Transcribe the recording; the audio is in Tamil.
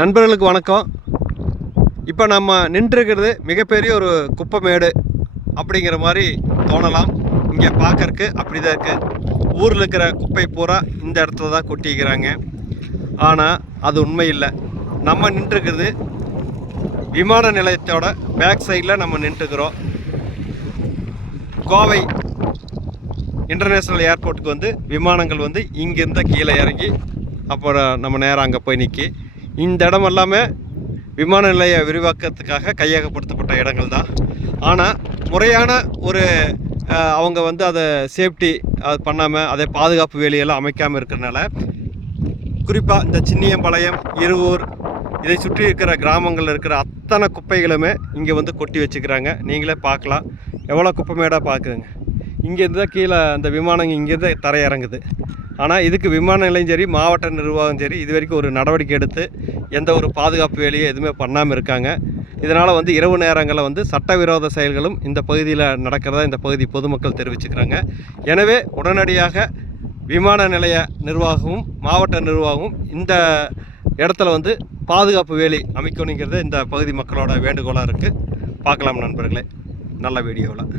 நண்பர்களுக்கு வணக்கம். இப்போ நம்ம நின்றுருக்கிறது மிகப்பெரிய ஒரு குப்பைமேடு அப்படிங்கிற மாதிரி தோணலாம். இங்கே பார்க்கறக்கு அப்படி தான் இருக்குது. ஊரில் இருக்கிற குப்பை பூரா இந்த இடத்துல தான் கொட்டிக்கிறாங்க. ஆனால் அது உண்மை இல்லை. நம்ம நின்றுருக்கிறது விமான நிலையத்தோட பேக் சைடில் நம்ம நின்றுக்கிறோம். கோவை இன்டர்நேஷ்னல் ஏர்போர்ட்டுக்கு வந்து விமானங்கள் வந்து இங்கேருந்து கீழே இறங்கி அப்புறம் நம்ம நேரம் அங்கே போய் நிற்கி. இந்த இடம் எல்லாமே விமான நிலைய விரிவாக்கத்துக்காக கையகப்படுத்தப்பட்ட இடங்கள் தான். ஆனால் முறையான ஒரு அவங்க வந்து அதை சேஃப்டி அது பண்ணாமல் அதை பாதுகாப்பு வேலையெல்லாம் அமைக்காமல் இருக்கிறனால குறிப்பாக இந்த சின்னியம்பாளையம், இருவூர் இதை சுற்றி இருக்கிற கிராமங்களில் இருக்கிற அத்தனை குப்பைகளுமே இங்கே வந்து கொட்டி வச்சுக்கிறாங்க. நீங்களே பார்க்கலாம் எவ்வளோ குப்பைமேடாக பார்க்குதுங்க. இங்கேருந்து தான் கீழே அந்த விமானம் இங்கேருந்து தரையிறங்குது. ஆனால் இதுக்கு விமான நிலையம் சரி, மாவட்ட நிர்வாகம் சரி, இது வரைக்கும் ஒரு நடவடிக்கை எடுத்து எந்த ஒரு பாதுகாப்பு வேலையை எதுவுமே பண்ணாமல் இருக்காங்க. இதனால் வந்து இரவு நேரங்களில் வந்து சட்டவிரோத செயல்களும் இந்த பகுதியில் நடக்கிறதா இந்த பகுதி பொதுமக்கள் தெரிவிச்சுக்கிறாங்க. எனவே உடனடியாக விமான நிலைய நிர்வாகமும் மாவட்ட நிர்வாகமும் இந்த இடத்துல வந்து பாதுகாப்பு வேலி அமைக்கணுங்கிறது இந்த பகுதி மக்களோட வேண்டுகோளாக இருக்குது. பார்க்கலாம் நண்பர்களே நல்ல வீடியோவில்.